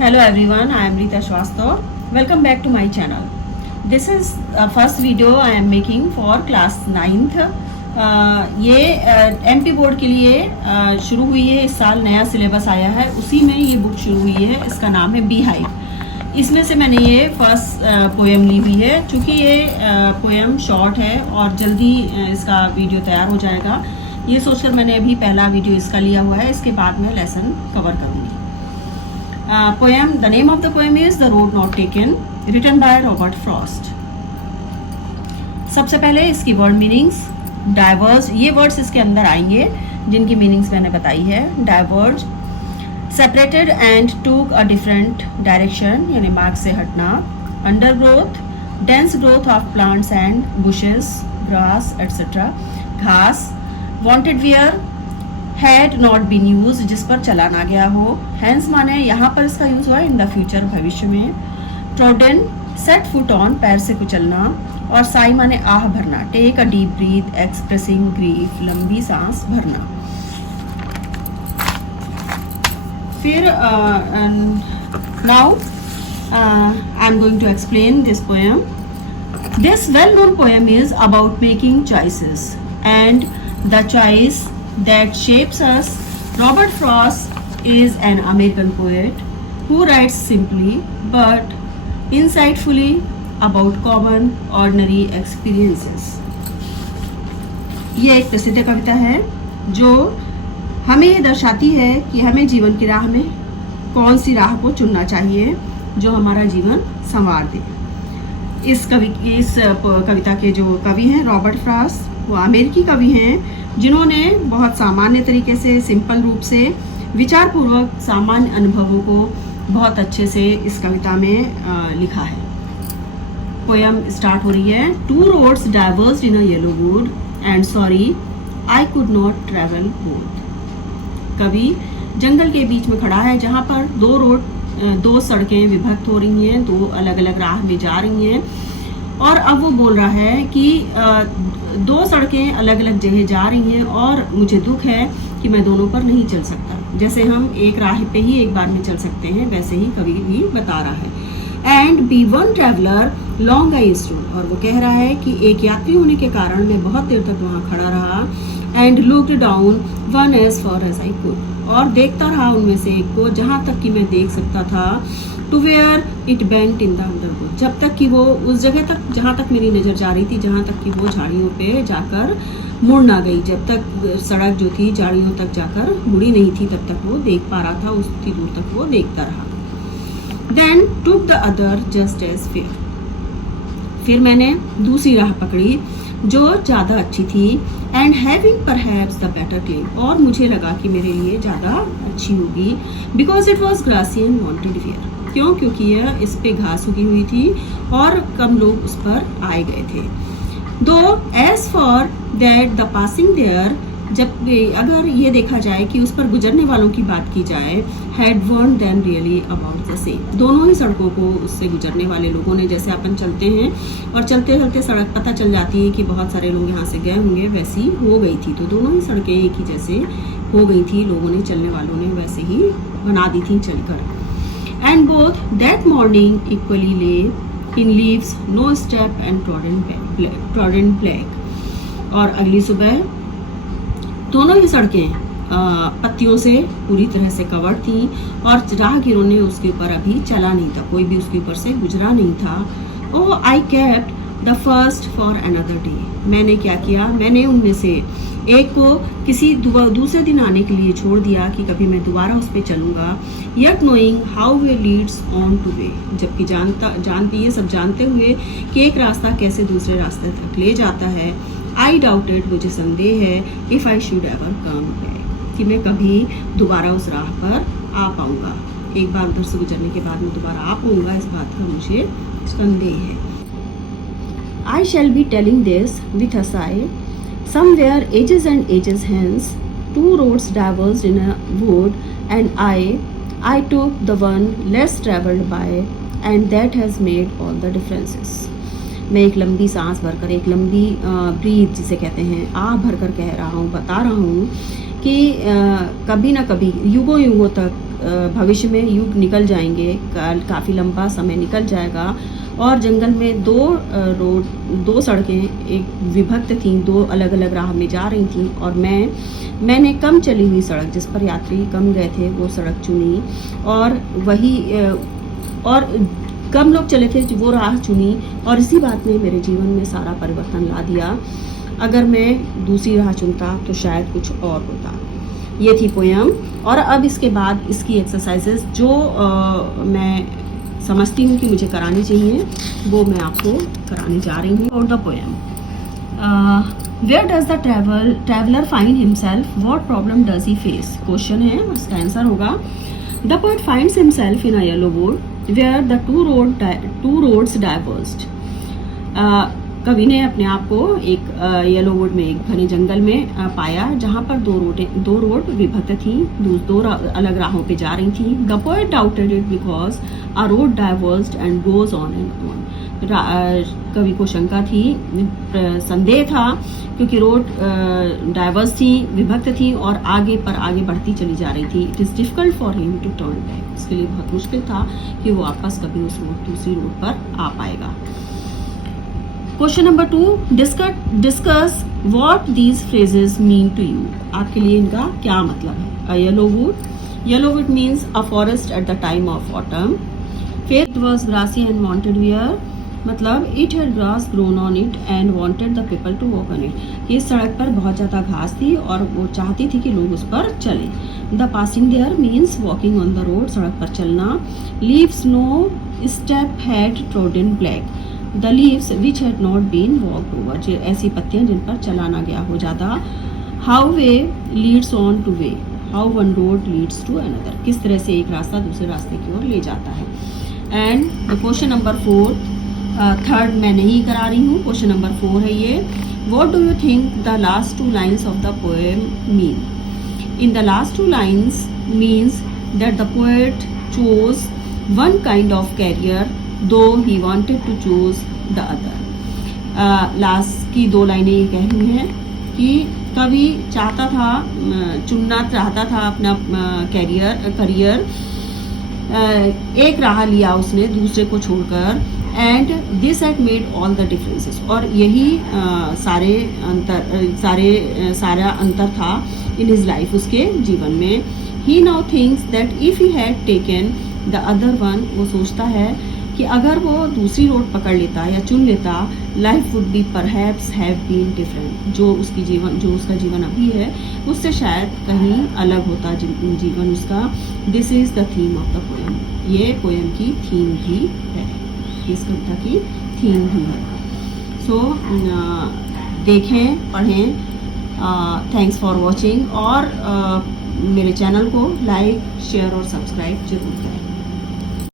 Hello everyone, I am Rita Shrivastava. Welcome back to my channel. This is first video I am making for class 9th. ये MP board के लिए शुरू हुई है, इस साल नया सिलेबस आया है, उसी में ये बुक शुरू हुई है। इसका नाम है बी हाइव। इसमें से मैंने ये फर्स्ट पोएम ली हुई है। चूँकि ये पोएम शॉर्ट है और जल्दी इसका वीडियो तैयार हो जाएगा, ये सोचकर मैंने अभी पहला वीडियो इसका लिया हुआ है। इसके बाद मैं लेसन कवर करूँगी। Poem, the name of the poem is the road not taken, written by Robert Frost. सबसे पहले इसकी वर्ड मीनिंग्स। डाइवर्ज, ये वर्ड्स इसके अंदर आएंगे जिनकी मीनिंग्स मैंने बताई है। डाइवर्ज, सेपरेटेड एंड टूक अ डिफरेंट डायरेक्शन, यानी मार्ग से हटना। Undergrowth, dense growth of plants and bushes, grass etcetera, घास। Wanted wear, had not been use, जिस पर चला ना गया हो। हैंस माने यहाँ पर इसका यूज हुआ इन द फ्यूचर, भविष्य में। ट्रोडन, सेट फुट ऑन, पैर से कुचलना। और साई माने आह भरना, take a deep breath, expressing grief, लंबी सांस भरना। फिर now I am going to explain this poem. This well-known poem is about making choices and the choice that shapes us. Robert Frost is an American poet who writes simply but insightfully about common ordinary experiences. ये एक प्रसिद्ध कविता है जो हमें ये दर्शाती है कि हमें जीवन की राह में कौन सी राह को चुनना चाहिए जो हमारा जीवन संवार दे। इस कविता के जो कवि हैं रॉबर्ट फ्रॉस्ट, वो अमेरिकी कवि हैं जिन्होंने बहुत सामान्य तरीके से, सिंपल रूप से, विचारपूर्वक सामान्य अनुभवों को बहुत अच्छे से इस कविता में लिखा है। पोएम स्टार्ट हो रही है। Two roads diverged in a yellow wood and sorry I could not travel both. कवि जंगल के बीच में खड़ा है जहाँ पर दो सड़कें विभक्त हो रही हैं, दो अलग अलग राह में जा रही हैं। और अब वो बोल रहा है कि दो सड़कें अलग अलग जगह जा रही हैं और मुझे दुख है कि मैं दोनों पर नहीं चल सकता। जैसे हम एक राह पे ही एक बार में चल सकते हैं, वैसे ही कवि भी बता रहा है। And be one traveller long I stood, और वो कह रहा है कि एक यात्री होने के कारण मैं बहुत देर तक वहाँ खड़ा रहा। And looked down one as far as I could, और देखता रहा उनमें से एक को जहाँ तक कि मैं देख सकता था। To where it bent in the underwood, जब तक कि वो उस जगह तक जहाँ तक मेरी नज़र जा रही थी, जहाँ तक कि वो झाड़ियों पे जाकर मुड़ ना गई। जब तक सड़क जो थी झाड़ियों तक जाकर मुड़ी नहीं थी, तब तक वो देख पा रहा था, उतनी दूर तक वो देखता रहा। Then took the other just as fair, फिर मैंने दूसरी राह पकड़ी जो ज़्यादा अच्छी थी। And having perhaps the better claim, और मुझे लगा कि मेरे लिए ज़्यादा अच्छी होगी। Because it was grassy and wanted wear, क्यों? क्योंकि यह इस पे घास उगी हुई थी और कम लोग उस पर आए गए थे। Though as for that the passing there, जब अगर ये देखा जाए कि उस पर गुजरने वालों की बात की जाए, had worn them really about the same, दोनों ही सड़कों को उससे गुजरने वाले लोगों ने, जैसे अपन चलते हैं और चलते चलते सड़क पता चल जाती है कि बहुत सारे लोग यहाँ से गए होंगे, वैसी हो गई थी। तो दोनों ही सड़कें एक ही जैसे हो गई थी, लोगों ने, चलने वालों ने वैसे ही बना दी थी चलकर। And both that morning equally lay in leaves, no step and trodden black, और अगली सुबह दोनों ही सड़कें पत्तियों से पूरी तरह से कवर थी और राहगीरों ने उसके ऊपर अभी चला नहीं था, कोई भी उसके ऊपर से गुजरा नहीं था। Oh I kept the first for another day, मैंने क्या किया, मैंने उनमें से एक को किसी दूसरे दिन आने के लिए छोड़ दिया कि कभी मैं दोबारा उस पर चलूँगा। Yet knowing how way leads on to वे, जबकि ये सब जानते हुए कि एक रास्ता कैसे दूसरे रास्ते तक ले जाता है। आई डाउटेड, मुझे संदेह है, if I should ever come back, कि मैं कभी दोबारा उस राह पर आ पाऊँगा, एक बार उधर से गुजरने के बाद मैं दोबारा आ पाऊँगा, इस बात का मुझे संदेह है। I shall be telling this with a sigh, somewhere ages and ages hence, two roads diverged in a wood, and I took the one less travelled by, and that has made all the differences. मैं एक लंबी सांस भरकर, एक लंबी breathe जिसे कहते हैं, आ भरकर कह रहा हूँ, बता रहा हूँ कि कभी ना कभी, युगों युगों तक भविष्य में युग निकल जाएंगे, काफ़ी लंबा समय निकल जाएगा और जंगल में दो सड़कें एक विभक्त थीं, दो अलग अलग राह में जा रही थीं और मैंने कम चली हुई सड़क, जिस पर यात्री कम गए थे, वो सड़क चुनी और कम लोग चले थे, वो राह चुनी और इसी बात ने मेरे जीवन में सारा परिवर्तन ला दिया। अगर मैं दूसरी राह चुनता तो शायद कुछ और होता। ये थी पोयम। और अब इसके बाद इसकी एक्सरसाइजेस जो मैं समझती हूँ कि मुझे करानी चाहिए, वो मैं आपको कराने जा रही हूँ। और the poem, where does the traveller find himself, what problem does he face. Question है, उसका आंसर होगा the poet finds himself in a yellow wood where the two roads diverged. कवि ने अपने आप को एक येलो वुड में, एक घने जंगल में पाया जहाँ पर दो रोड विभक्त थी, दो अलग राहों पे जा रही थी। The poet doubted it because a road divorced and goes on and on. कवि को शंका थी, संदेह था, क्योंकि रोड डाइवर्स थी, विभक्त थी और आगे बढ़ती चली जा रही थी। It is difficult for him to turn back. इसके लिए बहुत मुश्किल था कि वो वापस कभी उस दूसरी रोड पर आ पाएगा। Question number 2, discuss what these phrases mean to you. आपके लिए इनका क्या मतलब है। A yellow wood means a forest at the time of autumn. फिर it was grassy and wanted wear, मतलब it had grass grown on it and wanted the people to walk on it. इस सड़क पर बहुत ज़्यादा घास थी और वो चाहती थी कि लोग उस पर चलें। The passing there means walking on the road, सड़क पर चलना। Leaves no step had trodden black, the leaves which had not been walked over, ऐसी पत्तियां जिन पर चला ना गया हो ज़्यादा। How way leads on to way, how one road leads to another, किस तरह से एक रास्ता दूसरे रास्ते की ओर ले जाता है। एंड क्वेश्चन नंबर 4, थर्ड मैं नहीं करा रही हूँ, क्वेश्चन नंबर 4 है ये। What do you think the last 2 lines of the poem mean. In the last 2 lines means that the poet chose one kind of career though he wanted to choose the other. Last की 2 लाइनें ये कह रही हैं कि कवि चुनना चाहता था अपना करियर, एक राह लिया उसने दूसरे को छोड़कर, and this had made all the differences, और यही सारा अंतर था इन हिज लाइफ, उसके जीवन में। He now thinks that if he had taken the other one, वो सोचता है कि अगर वो दूसरी रोड पकड़ लेता या चुन लेता, life would be perhaps have been different, जो उसका जीवन अभी है उससे शायद कहीं अलग होता जीवन उसका। This is the theme of the poem, ये पोएम की थीम भी है, इस कविता की थीम भी है। सो देखें, पढ़ें। थैंक्स फॉर वॉचिंग, और मेरे चैनल को लाइक, शेयर और सब्सक्राइब जरूर करें।